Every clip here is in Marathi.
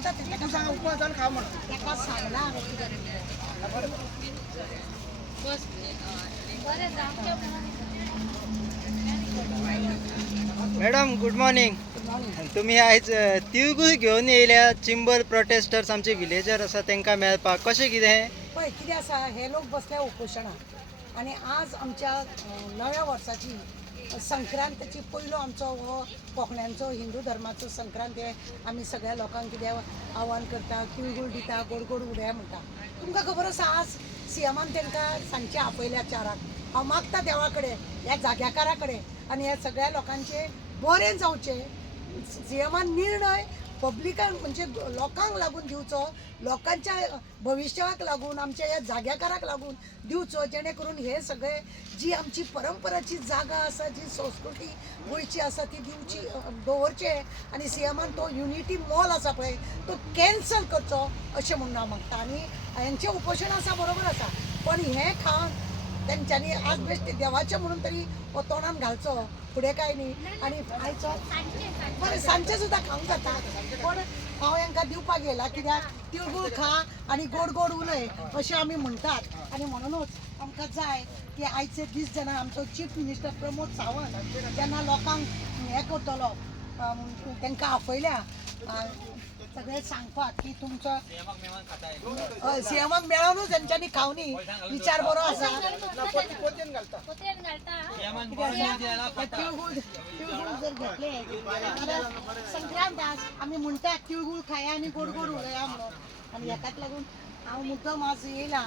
दिता तेका सांग उपवासान खा म्हणून तेका सांगला हांवें कितें बस बरें जावचें मॅडम गुड मॉर्निंग. तुम्ही आज तिळगूळ घेऊन येयल्या चिंबर प्रोटेस्टर्स आमचे विलेजर आसा तांकां मेळपाक कशें कितें पळय कितें आसा हे लोक बसल्या उपोशणाक आनी आज आमच्या नव्या वर्साची संक्रांतीची पयलो आमचो हो कोंकण्यांचो हिंदू धर्माचो संक्रांत हे आमी सगळ्या लोकांक कितें आव्हान करता तिळगूळ दिता गोड गोड उडया म्हणटा. तुमकां खबर आसा आज सीएमान तांकां सांजचे आपयल्या 4:00 हांव मागता देवा कडेन ह्या जाग्याकारा कडेन आनी ह्या सगळ्या लोकांचे बरें जावचें. सीएमान निर्णय पब्लिकांक म्हणजे लोकांक लागून दिवचो, लोकांच्या भविश्याक लागून आमच्या ह्या जाग्याकाराक लागून दिवचो, जेणे करून हे सगळे जी आमची परंपराची जागा आसा जी संस्कृती गोंयची आसा ती दिवची दवरचे आनी सीएमान तो युनिटी मॉल आसा पळय तो कॅन्सल करचो अशें म्हणून हांव मागता. आनी हेंचें उपोशण आसा बरोबर आसा पण हें खावन तेंच्यांनी आज बेश्टे देवाचें म्हणून तरी हो तोंडान घालचो फुडें कांय न्ही. आनी आयचो बरें सांजचें सुद्दां खावंक जाता पण हांव हांकां दिवपाक येयला कित्याक तिळगूळ खा आनी गोड गोड उलय अशें आमी म्हणटात आनी म्हणूनच आमकां जाय की आयचे दीस जेन्ना आमचो चीफ मिनिस्टर प्रमोद सावंत जेन्ना लोकांक हें करतलो तांकां आपयल्या सगळे सांगपाक की तुमचो सीएमाक मेळोनूच तेंच्यांनी खावनी विचार बरो आसा. तिळगूळ जर घेतले जाल्यार संक्रांत आमी म्हणटा तिळगूळ खाया आनी गोड गोड उलया म्हणून आनी हेकाच लागून हांव मुद्दम आज येयला.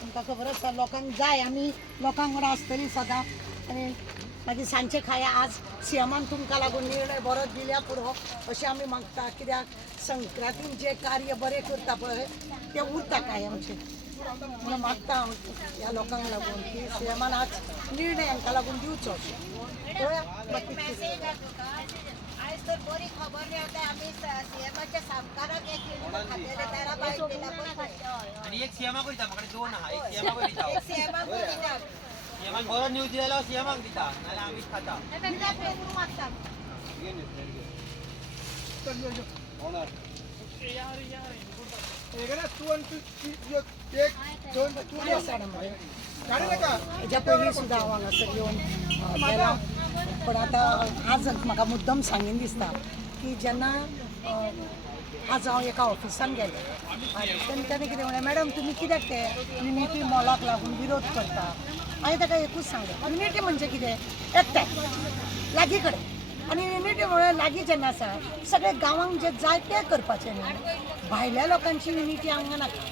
तुमकां खबर आसा लोकांक जाय आमी लोकांक वांगडा आसतली सदां आनी मागीर सांजचे खाया. आज सीएमान तुमकां लागून निर्णय बरो दिल्या पुरो अशें आमी मागता कित्याक संक्रांतीन जे कार्य बरें करता पळय तें उरता कायमचें म्हणून मागता हांव ह्या लोकांक लागून की सीएमान आज निर्णय हांकां लागून दिवचो. आयज तर बरी खबर मेळटा आमी सीएमाच्या सामकाराक एक खातेले तारा बाय केला पण आणि एक सीएमाक दिता म्हाका दोन आहा एक सीएमाक दिता एक सीएमाक दिता सीएमाक बरो न्यूज दिला सीएमाक दिता नाल्यार आमीच खाता कित्याक पेवून मागता हेज्या पयलीं सुद्दां हांव हांगासर येवन गेलां पण आतां आज म्हाका मुद्दम सांगीन दिसता की जेन्ना आज हांव एका ऑफिसान गेलें आनी तेंच्यांनी कितें म्हणलें मॅडम तुमी कित्याक ते युनिटी मॉलाक लागून विरोध करता. हांवें ताका एकूच सांगलें युनिटी म्हणजे कितें एकठांय लागीं कडेन आनी युनिटी म्हळ्यार लागीं जेन्ना आसा सगळे गांवांक जे जाय तें करपाचें न्ही. भायल्या लोकांची युनिटी हांगा नाका.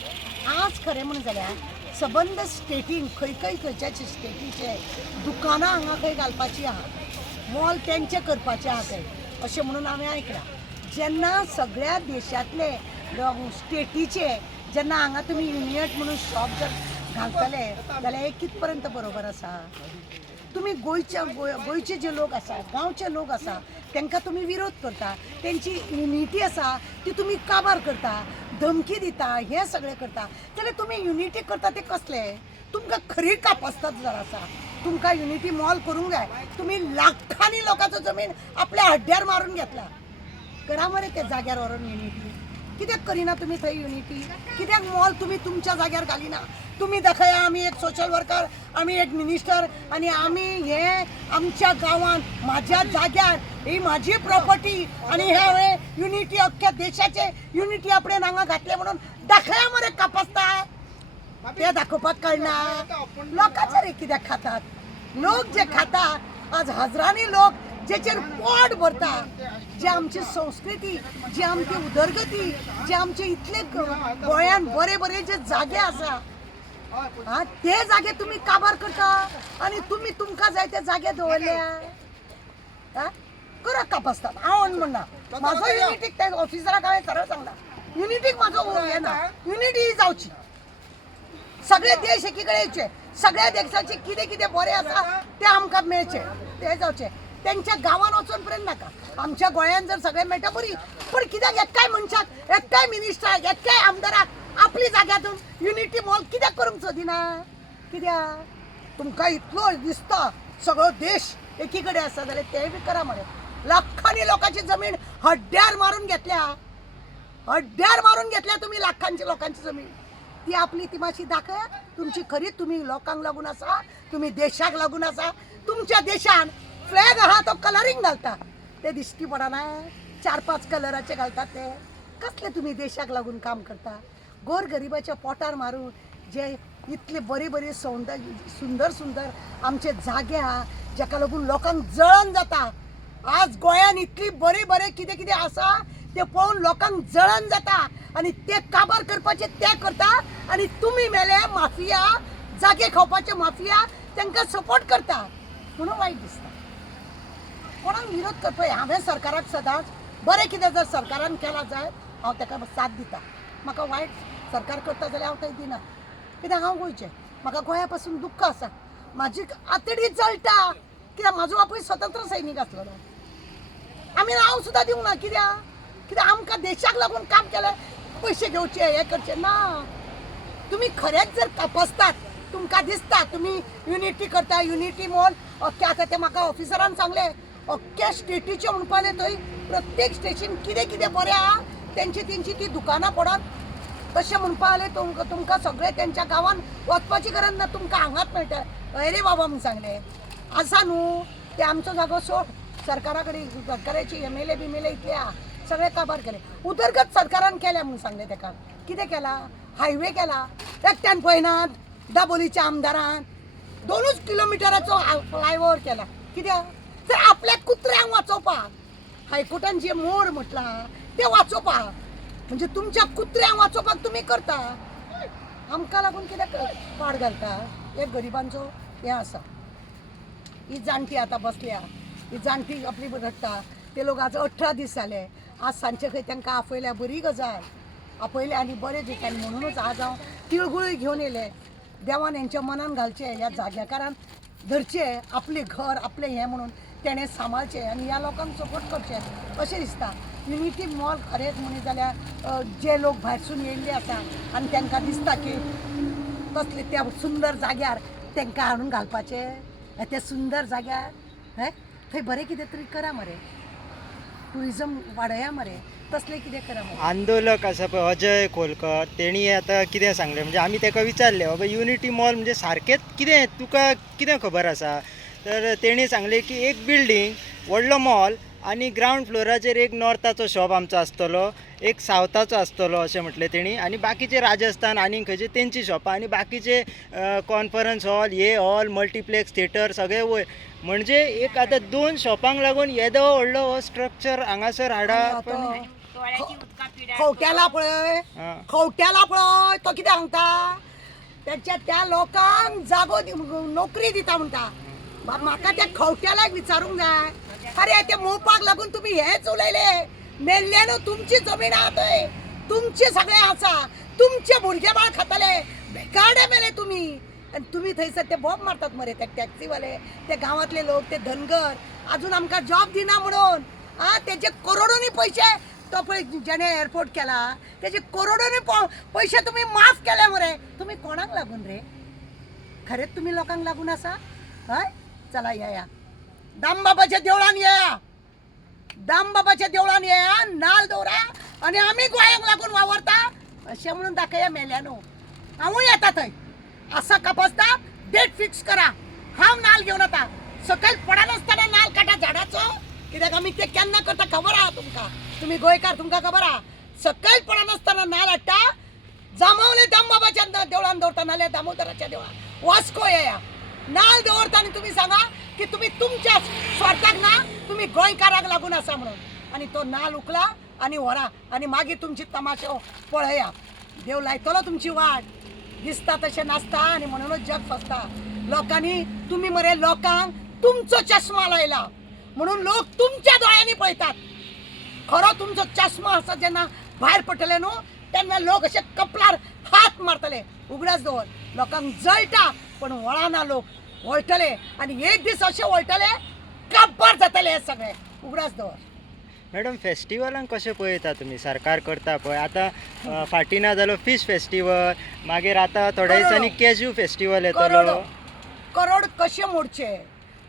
आज खरें म्हणून जाल्यार सबंद स्टेटीन खंयच्या स्टेटीचे दुकानां हांगा खंय घालपाचीं आहा मॉल तेंचे करपाचे आहा खंय अशें म्हणून हांवें आयकलां. जेन्ना सगळ्या देशांतले स्टेटीचे जेन्ना हांगा तुमी युनियट म्हणून शॉप जर घालतले जाल्यार हे कित पर्यंत बरोबर आसा. तुम्ही गोंयचे जे लोक आसा गांवचे लोक आसा तांकां तुमी विरोध करता तेंची युनिटी आसा ती तुमी काबार करता धमकी दिता हे सगळें करता जाल्यार तुमी युनिटी करता ते कसले तुमकां खरी कापासतात जर आसा तुमकां युनिटी मॉल करूंक जाय. तुमी लाखांनी लोकांचो जमीन आपल्या हड्ड्यार मारून घेतला करा मरे ते जाग्यार व्हरून युनिटी कित्याक करिना तुमी थंय युनिटी कित्याक मॉल तुमी तुमच्या जाग्यार घालिना. तुम्ही दाखया आमी एक सोशल वर्कर आमी एक मिनिस्टर आनी आमी हे आमच्या गांवांत म्हाज्या जाग्यार ही म्हाजी प्रॉपर्टी आनी हे युनिटी अख्ख्या देशाचे युनिटी आपणें हांगा घातले म्हणून दाखया मरे कापासता ते दाखोवपाक कळना. लोकांचे रे कित्याक खातात लोक जे खातात आज हजारांनी लोक जेचेर पोट भरता जे आमची संस्कृती जी आमची उदरगती जे आमचे इतले गोंयान बरे बरे जे जागे आसा हा ते जागे तुम्ही काबार करता आणि तुम्ही तुमकां जाय ते जागे दवरल्या करा कापासतात. हांव म्हणना म्हाजो युनिटीक त्या ऑफिसराक हांवें सरळ सांगला युनिटीक म्हाजो येना युनिटी जावची सगळे देश एकीकडे येवचे सगळ्या देशाचे कितें कितें बरें आसा ते आमकां मेळचे ते जावचे. त्यांच्या गांवांत वचून पर्यंत नाका आमच्या गोंयांत जर सगळें मेळटा बरी पण कित्याक एकट्याय मनशाक एकट्याय मिनिस्टराक एकट्याय आमदाराक आपली जाग्यातून युनिटी मॉल कित्याक करूंक सोदिना. कित्याक तुमकां इतलो दिसता सगळो देश एकीकडे आसा जाल्यार तेय बी करा मरे. लाखांनी लोकांची जमीन हड्ड्यार मारून घेतल्या अड्ड्यार मारून घेतल्या तुम्ही लाखांची लोकांची जमीन. ती आपली ती माशी दाखया तुमची खरी. तुम्ही लोकांक लागून आसा, तुम्ही देशाक लागून आसा. तुमच्या देशान फ्लॅग आहा तो कलरिंग घालता ते दिश्टी पडना. 4-5 कलराचे घालतात ते. कसले तुम्ही देशाक लागून काम करता. गोर गरिबाच्या पोटार मारून जे इतले बरे बरे सुंदर सुंदर आमचे जागे आहा जाका लागून लोकांक जळण जाता. आज गोंयान इतली बरे बरे कितें कितें आसा ते पळोवन लोकांक जळण जाता आणि ते काबार करपाचे ते करता आणि तुम्ही मेले माफिया जागे खावपाचे माफिया तांकां सपोर्ट करता म्हणून वायट दिसता. कोणाक विरोध करपय हांवें सरकाराक सदांच बरें कितें जर सरकारान केला जाय हांव ताका साथ दिता. म्हाका वायट सरकार करता जाल्यार हांव थंय दिना. कित्याक हांव गोंयचें. म्हाका गोंया पासून दुख्ख आसा. म्हाजी आतडी जळटा कित्याक म्हाजो बापूय स्वतंत्र सैनीक आसलेलो. आमी नांव सुद्दां दिवंक ना. कित्याक आमकां देशाक लागून काम केलें. पयशे घेवचे हे करचे ना. तुम्ही खरेंच जर तपासतात तुमकां दिसता तुम्ही युनिटी करता. युनिटी मॉल अख्खे आतां ते म्हाका ऑफिसरान सांगले अख्ख्या स्टेटीचे म्हणपाले थंय प्रत्येक स्टेशन कितें कितें बरें आहा तेंची ती दुकानां पडत तशें म्हणपाले. तुमकां सगळे तेंच्या गांवान वचपाची गरज ना. तुमकां हांगाच मेळटा. अरे बाबा म्हूण सांगले आसा न्हू ते आमचो जागो सोड. सरकारा कडेन सरकाराची MLA बिमेले इतले आहा सगळे काबार केले. उदरगत सरकारान केल्या म्हणून सांगले ताका. कितें केला. हायवे केला. एकट्यान पळयनात दाबोलीच्या आमदारान 2 किलोमिटराचो फ्लायओव्हर केला. कित्याक तर आपल्या कुत्र्यांक वाचोवपाक. हायकोर्टान जे मोड म्हटला ते वाचोवपाक म्हणजे तुमच्या कुत्र्यांक वाचोवपाक तुम्ही करता. आमकां लागून कितें पाड घालता. एक गरिबांचो हें आसा. ही जाणटी आतां बसल्या ही जाणटी आपली रडटा. ते लोक आज 18 दीस जाले. आज सांजचे खंय तांकां आपयल्या बरी गजाल. आपयले आनी बरें दिता म्हणूनच आज हांव तिळगुळी घेवन येयले. देवान हेंच्या मनान घालचे ह्या जाग्याकारान धरचे आपले घर आपले हें म्हणून तेणें सांबाळचे आनी ह्या लोकांक सपोर्ट करचे अशें दिसता. युनिटी मॉल खरेंच म्हणत जाल्यार जे लोक भायरसून येयल्ले आसा आनी तांकां दिसता की कसले त्या सुंदर जाग्यार तांकां हाडून घालपाचे त्या सुंदर जाग्यार थंय बरें कितें तरी करा मरे. टुरिजम वाडया मरे. तसले कितें करा मरे. आंदोलक आसा पळय अजय खोलकर तेणी आतां कितें सांगलें म्हणजे आमी ताका विचारलें बाबा युनिटी मॉल म्हणजे सारकेंच कितें तुका कितें खबर आसा. तर तेणी सांगलें की एक बिल्डींग व्हडलो मॉल आनी ग्रावंड फ्लोराचेर एक नॉर्थाचो शॉप आमचो आसतलो एक सावथाचो आसतलो अशें म्हटलें तेणी. आनी बाकीचे राजस्थान आनी खंयचे तेंची शॉपां आनी बाकीचे कॉन्फरन्स हॉल हे हॉल मल्टीप्लेक्स थिएटर सगळे वयर म्हणजे एक आतां 2 शॉपांक लागून येदो व्हडलो हो स्ट्रक्चर हांगासर हाडा. खवट्याला पळय खवट्याला पळय तो कितें सांगता त्या लोकांक जागो नोकरी दिता म्हणटा. म्हाका त्या खवट्यालाक विचारूंक जाय अरे ते मोवपाक लागून तुम्ही हेच उलयले. मेल्ले न्हू तुमची जमीन आहा थंय. तुमचे सगळे आसा. तुमचे भुरगे बाळ खाताले. बेकारडे मेले तुम्ही आनी तुमी थंयसर ते बॉब मारतात मरे ते टॅक्सीवाले ते गांवांतले लोक ते धनगर अजून आमकां जॉब दिना म्हणून. तेजे करोडोनी पैसे तो पळय जेणे एअरपोर्ट केला तेजे करोडोनी पैसे तुम्ही माफ केले मरे. तुम्ही कोणाक लागून रे. खरेंच तुम्ही लोकांक लागून आसा. हय चला या दामबाबाच्या देवळान या. दामबाबाच्या देवळान या नाल दवरा आनी आमी गोंयांक लागून वावरता अशें म्हणून दाखया मेल्यानो. हांवूय येता थंय. असा कापसता डेट फिक्स करा. हांव नाल घेवन येता. सकयल पडनासतना नाल काटा झाडाचो. कित्याक आमी ते केन्ना करता खबर आहा तुमकां. तुमी गोंयकार तुमकां खबर आहा. सकयल पडनासतना नाल हाडटा. जांबावले दामबाबाच्या देवळान दवरता नाल्यार दामोदराच्या देवळान वास्को येया. नाल दवरता आनी तुमी सांगा की तुमी तुमच्या स्वार्थाक ना तुमी गोंयकाराक लागून आसा म्हणून. आनी तो नाल उखला आनी व्हरा आनी मागीर तुमची तमाशो पळया. देव लायतलो तुमची वाट. दिसता तशें नासता आनी म्हणूनच जग फसता. लोकांनी तुमी मरे लोकांक तुमचो चश्मा लायला म्हणून लोक तुमच्या दोळ्यांनी पळयतात. खरो तुमचो चश्मा आसा जेन्ना भायर पडटले न्हू तेन्ना लोक अशे कपलार हात मारतले. उगडास दवर लोकांक जळटा पण वळाना लोक वळटले आनी एक दीस अशे वळटले काबार जातले हे सगळे. उगडास दवर. मॅडम फेस्टिवलांक कशें पळयता तुमी सरकार करता पळय आतां फाटीना जालो फिश फेस्टिवल मागीर आतां थोड्या दिसांनी कॅज्यू फेस्टिवल येतलो. करोड कशे मोडचे.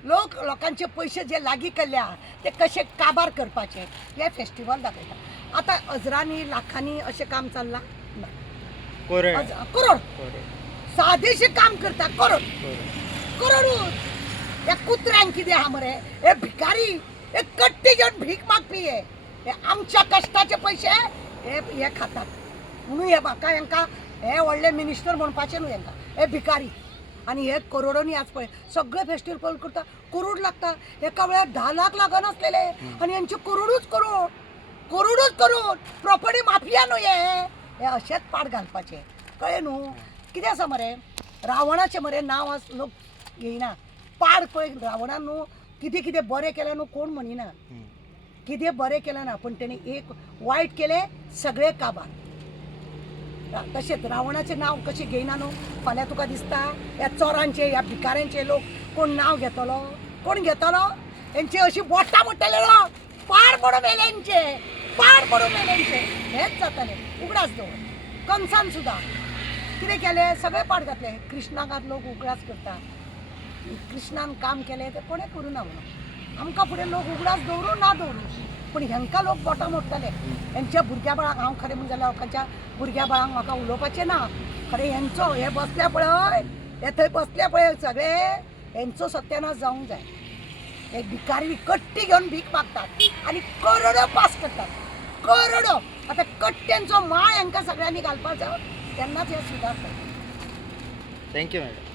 लोकांचे पयशे जे लागीं केल्या ते कशे काबार करपाचे हे फेस्टिवल दाखयता. आता हजरांनी लाखांनी असे काम चालला कोरड करोड कोरड सादेशे काम करता करोड करोड या कुत्र्यांक कितें आहा मरे हे भिकारी हे कट्टी घेवन भीक मागपी हे आमच्या कश्टाचे पयशे हे खातात म्हणून हे म्हाका हांकां हे व्हडले मिनिस्टर म्हणपाचें न्हू हांकां हे भिकारी आनी हे करोडांनी आज पळय सगळे फेस्टिवल करता करोड लागता एका वेळार 10 लाख लागनासलेले आनी यांचे करोडूच करोड प्रॉपर्टी माफिया न्हू हे अशेंच पाड घालपाचे कळ्ळें न्हू कितें आसा मरे रावणाचें मरे नांव आज लोक घेयना पाड पळय रावणान न्हू कितें कितें बरें केलें न्हू कोण म्हणिना कितें बरें केलें ना पण तेणी एक वायट केलें सगळे काबार तशेंच रावणाचें नांव कशें घेयना न्हू फाल्यां तुका दिसता ह्या चोरांचे ह्या भिकाऱ्यांचे लोक कोण नांव घेतलो कोण घेतलो हेंची अशी बोटां मुट्टले पाड पडून मेल्यांचे हेच जातालें उगडास दवर कंसान सुद्दां कितें केलें सगळे पाड घातले कृष्णाक आज लोक उगडास करता कृष्णान काम केलें तें कोणें करुना म्हणून आमकां फुडें लोक उगडास दवरूं ना दवरूं पण हांकां लोक बोटां मोडटले हेंच्या भुरग्या बाळाक हांव खरें म्हणजे जाल्यार लोकांच्या भुरग्या बाळांक म्हाका उलोवपाचें ना खरें हेंचो हे बसल्या पळय हे थंय बसल्या पळय सगळे हेंचो सत्यानाश जावंक जाय हे भिकारी कट्टी घेवन भीक मागतात आनी करोडो पास करतात करोडो आतां कट्ट्यांचो माळ हांकां सगळ्यांनी घालपाचो तेन्नाच हे सुदारता थँक्यू मॅडम